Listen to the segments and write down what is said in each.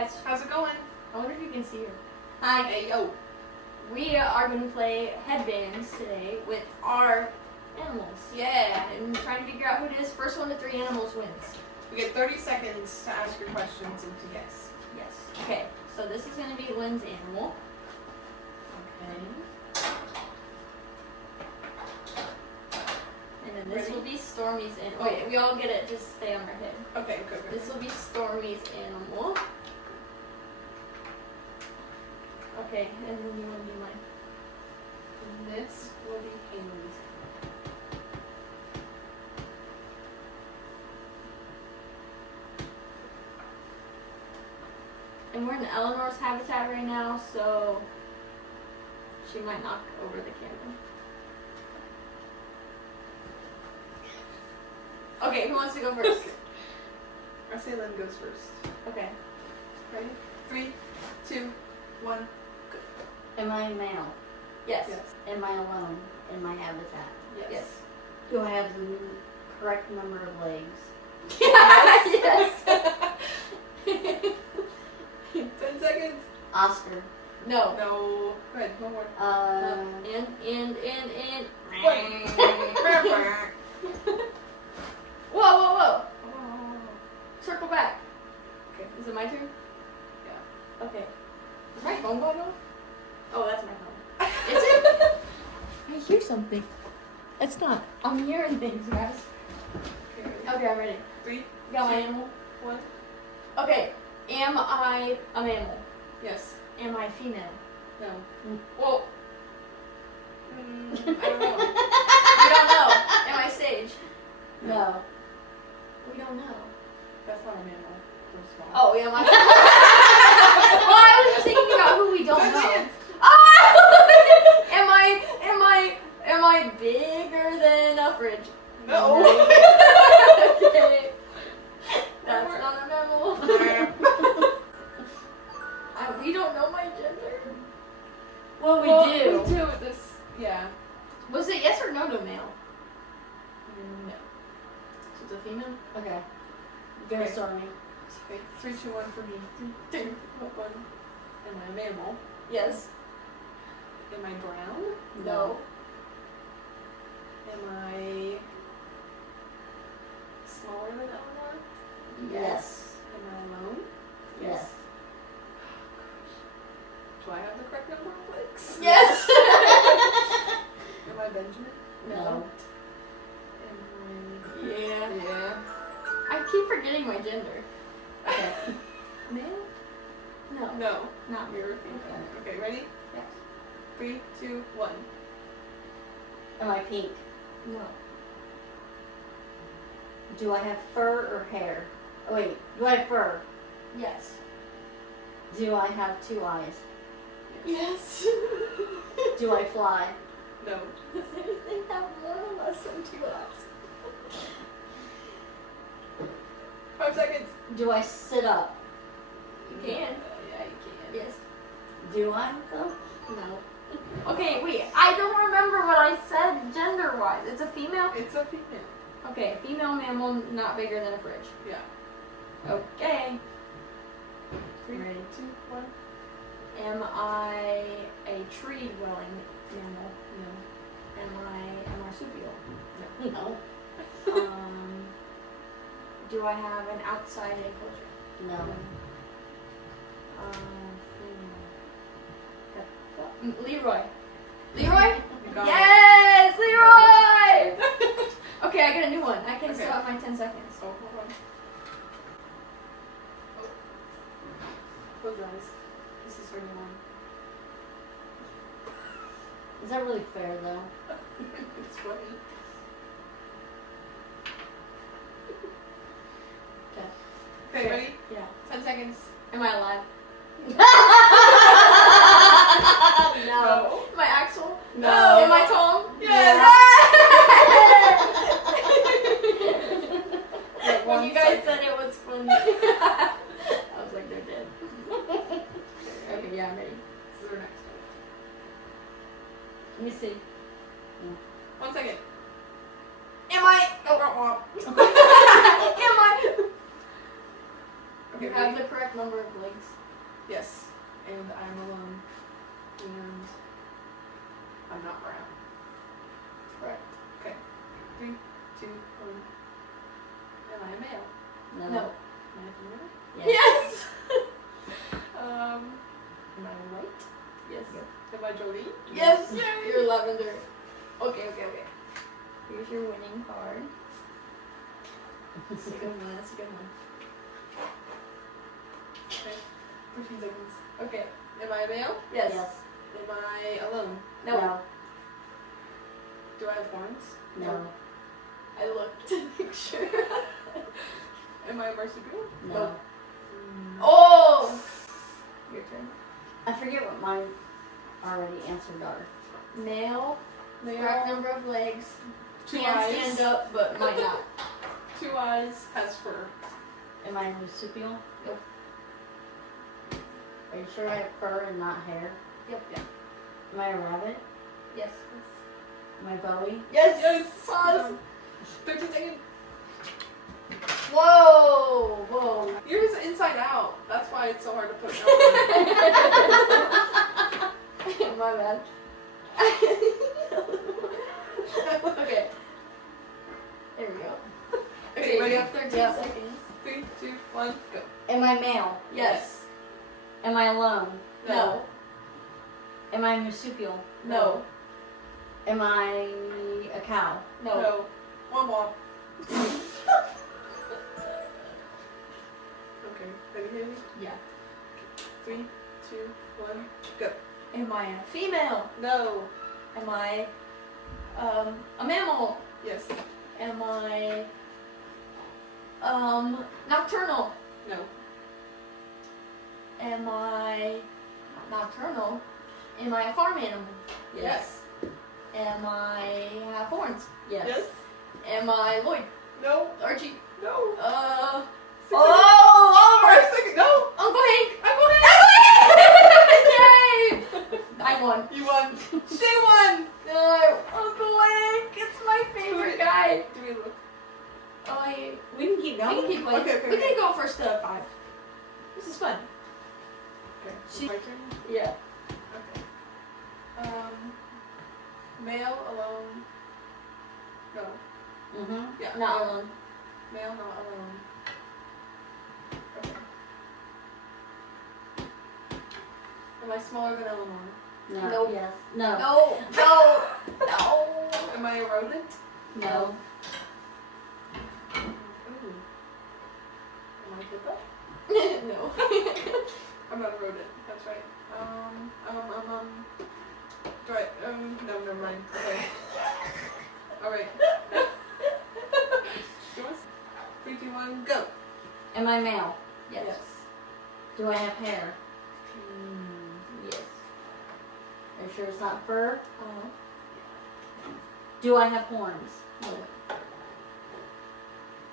guys. How's it going? I wonder if you can see her. Hi. Hey, yo. We are going to play Headbanz today with our animals. Yeah. And trying to figure out who it is. First 1 to 3 animals wins. We get 30 seconds to ask your questions and to guess. Yes. Okay, so this is going to be Lynn's animal. Okay. And then this Ready? will be Stormy's animal. Wait, we all get it. Just stay on our head. Okay, good. This will be Stormy's animal. Okay, and then you want to do mine. And this will be Hailey's. And we're in Eleanor's habitat right now, so she might knock over the camera. Okay, who wants to go first? I say Lynn goes first. Okay. Ready? 3, 2, 1. Am I male? Yes. Yes. Am I alone in my habitat? Yes. Do I have the correct number of legs? Yes. 10 seconds. Oscar. No. No. Go ahead, one more. And. Wait. Whoa. Oh. Circle back. Okay. Is it my turn? Yeah. Okay. Is my phone going off? Oh, that's my phone. Is it? I hear something. It's not. I'm hearing things, guys. Okay, ready? Okay, I'm ready. 3, Got my 2, animal? 1. Okay. Am I a mammal? Yes. Am I female? No. Well, I don't know. we don't know. Am I sage? No. We don't know. That's not a mammal, first of all. Oh, yeah, my. Well, I was just thinking about who we don't 10 know. seconds. Oh! Am I bigger than a fridge? No. Okay. That's not a mammal. We don't know my gender. Well, we do. We do. This. Yeah. Was it yes or no to male? No. So it's a female? Okay. Go, Okay. Stormy. Okay. 3, 2, 1 for me. 3, 2, 1. Am I a mammal? Yes. Am I brown? No. Am I smaller than Eleanor? Yes. Am I alone? Yes. Do I have the correct number of legs? Yes. Am I Benjamin? No. Am Yeah. I... Yeah. I keep forgetting my gender. Okay. Male? No. No. Not You're a female. Okay, ready? Yes. 3, 2, 1. Am I pink? No. Do I have fur or hair? Oh, wait. Do I have fur? Yes. Do I have 2 eyes? Yes. Do I fly? No. Does anything have more or less than 2 eyes? 5 seconds. Do I sit up? You can. Yeah, you can. Yes. Do I, though? No. Okay, wait. I don't remember what I said gender-wise. It's a female? It's a female. Okay, female mammal not bigger than a fridge. Yeah. Okay. 3, Ready. 2, 1. Am I a tree-dwelling mammal? No. Am I a marsupial? No. Do I have an outside enclosure? No. Leroy. Leroy? You got Yes, Leroy! Okay, I get a new one. I can Okay. still have my 10 seconds. it. Oh, hold on. Oh. Close your eyes. This is for new one. Is that really fair, though? It's funny. Okay, ready? Yeah. 10 seconds. Am I alive? No. Am I Axel? No. Am I Tom? Yes. Like, when you guys said it was funny, I was like, they're dead. Okay, yeah, I'm ready. This is our next Let me see. one. 1 second. Am I? Oh, am I? Okay, You have the correct number of legs. legs. Yes. And I'm alone. And I'm not brown. Correct. Okay. 3, 2, 1. Am I a male? No. No. Am I a female? Yes! Am I white? Yes. Am I Jolie? Yes! You're lavender. Okay. Here's your winning card. That's a good one. Okay. 13 seconds. Okay. Am I a male? Yes. Am I alone? No. Do I have horns? No. I looked to make sure. Am I a marsupial? No. Oh! Your turn. I forget what mine already answered are. Male. Male. Correct number of legs. 2 Can't eyes. stand up, but might not. 2 eyes. Has fur. Am I a marsupial? Nope. Are you sure I have fur and not hair? Yep. Am I a rabbit? Yes. Am I Bowie? Yes. Pause. 13 seconds. Whoa. Yours is inside out. That's why it's so hard to put down. My bad. Okay. There we go. Okay, ready? You have 13 Yeah. seconds. 3, 2, 1, go. Am I male? Yes. Am I alone? No. Am I a marsupial? No. Am I a cow? No. No. One more. Okay, ready, Hailey? Yeah. 3, 2, 1, go. Am I a female? No. Am I a mammal? Yes. Am I nocturnal? No. Am I nocturnal? Am I a farm animal? Yes. Am I have horns? Yes. Yes. Am I Lloyd? No. Archie? No. 6 Oliver! seconds. No. Uncle Hank! Yay! I won. You won. She won. No, Uncle Hank! It's my favorite guy. Do we look? Oh, We can keep we going. can keep playing. Okay. We can go first to 5. This is fun. Okay. My turn? Yeah. Okay. Male, alone. No. Mm-hmm. Yeah. Not alone. Male, not alone. Okay. Am I smaller than Eleanor? No. Nope. Yes. No. No. Am I a rodent? No. Ooh. Am I a hippo? No. I'm not a rodent. That's right. Do I? No, never mind. Okay. All right. Go on. 3, 2, 1, go. Am I male? Yes. Do I have hair? Yes. Are you sure it's not fur? Uh-huh. Do I have horns? No.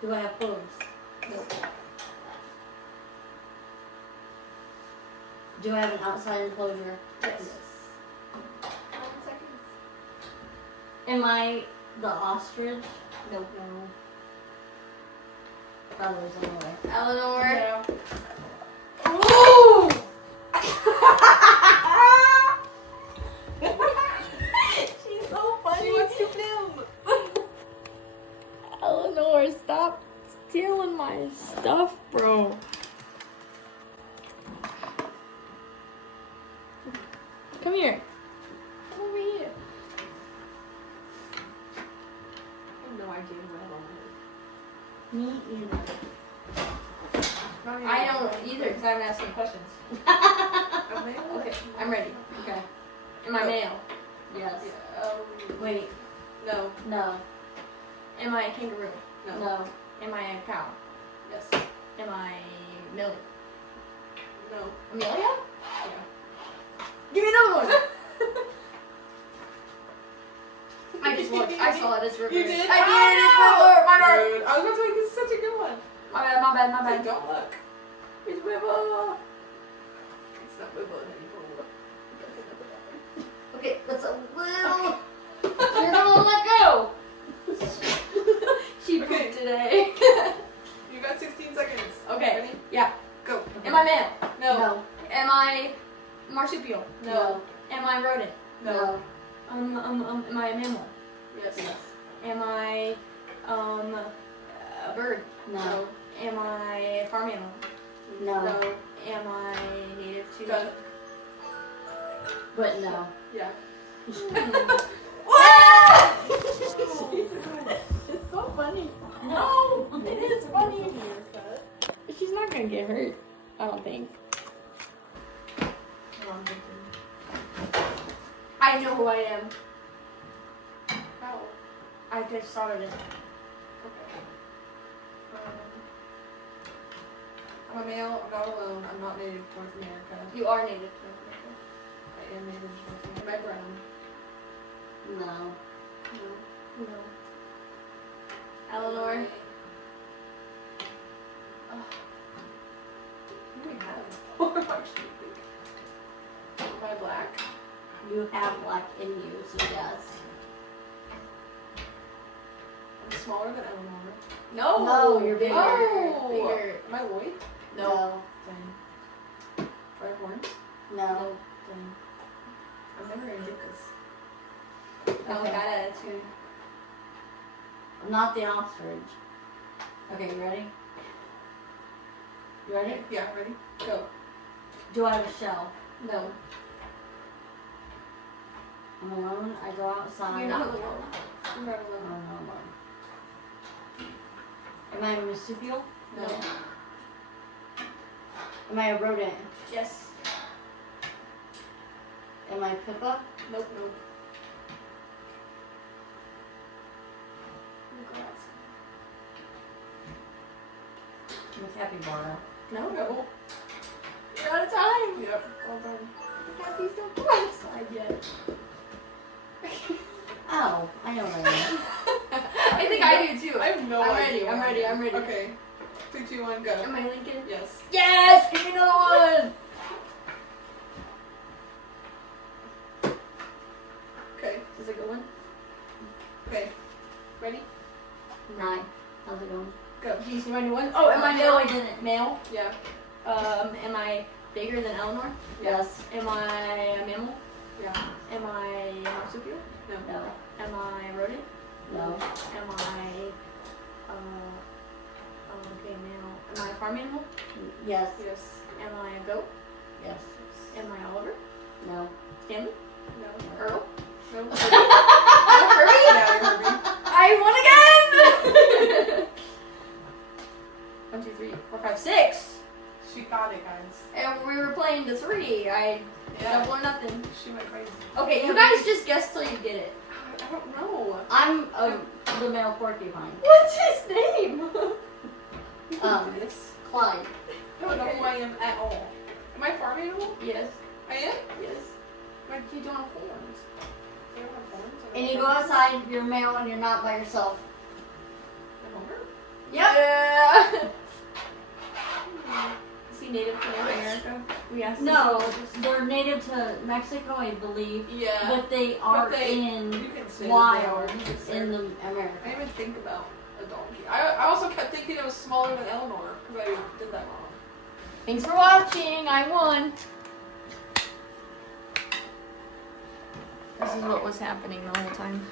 Do I have hooves? No. Do I have an outside enclosure? Yes. 9 seconds. Am I the ostrich? No. Feathers anyway. Eleanor. Yeah. Ooh! She's so funny. She wants to film. Eleanor, stop stealing my stuff, bro. Come here. Come over here. I have no idea what Me either. I don't either because I haven't asked any questions. Okay. Okay, I'm ready. Okay. Am I male? Yes. Yeah, Wait. no. No. Am I a kangaroo? No. No. Am I a cow? Yes. Am I Millie? No. Amelia? Yeah. Give me another one. I just looked. I saw it. It's River. You did? I did. It's River. My bad. Rude. I was going to tell you this is such a good one. My bad. My bad. My Like, bad. don't look. It's River. It's not Wibbler anymore. Okay, that's a little. You're gonna let go. She pooped Okay. today. You got 16 seconds. Okay. Ready? Yeah. Go. Am I male? No. No. Am I marsupial? No. Am I rodent? No. Am I a mammal? Yes. Yes. Am I a bird? No. Am I a farm animal? No. Am I native to? Done. But no. Yeah. It's so funny. No. It is funny. She's not gonna get hurt, I don't think. I know who I am. How? I just started it. Okay. I'm a male. I'm not alone. I'm not native to North America. You are native to North America. I am native to North America. Am I brown? No. No. No. Eleanor. What do we have? Am I black? You have black in you, so yes. I'm smaller than Eleanor. No. No, you're bigger. Oh! Bigger. Am I Lloyd? No. Dang. Do I have horns? No. Dang. I'm never gonna get this. Oh, Okay. got attitude. I'm not the ostrich. Okay, you ready? You ready? Yeah, ready? Go. Do I have a shell? No. I'm alone. I go outside. You're not alone. You're not I'm alone. alone. Am I a marsupial? No. Am I a rodent? Yes. Am I a pippa? Nope. Nope. I'm a capybara. No. No. You're out of time. Yep. Well done. The Cappies don't go outside yet. Oh, I know what I mean. I think I do too. I have no I'm idea. ready, I'm what ready, I am. I'm ready. Okay. 3, 2, 1, go. Am I Lincoln? Yes. Yes! Give me another one! Okay. This is a good one. Okay. Ready? 9. How's it going? Go. Do you see my new one? Oh, am I No, male? I didn't. Male? Yeah. Am I bigger than Eleanor? Yes. Am I a mammal? Yeah. Am I a marsupial? No. No. Am I a rodent? No. Am I, okay, male. Am I a farm animal? Yes. Yes. Am I a goat? Yes. Am I Oliver? No. Stanley? No. Earl? No. Herbie? Yeah, you're Herbie. I won again! 1, 2, 3, 4, 5, 6. She got it, guys. And we were playing to 3. I Yeah. double or nothing. She went crazy. Okay, you guys just guess till you get it. I don't know. I'm the male porcupine. What's his name? This. Clyde. I don't know who I am at all. Am I a farm animal? Yes. I am? Yes. Why you don't have horns? You don't have horns? And you go outside, you're male, and you're not by yourself. The Homer? Yep. Yeah. Is he native to North America? We asked No, the zoologist. they're native to Mexico, I believe, Yeah. but they are But you in can say wild that they are. Just in the I America. didn't even think about a donkey. I also kept thinking it was smaller than Eleanor because I did that wrong. Thanks for watching. I won. This is what was happening the whole time.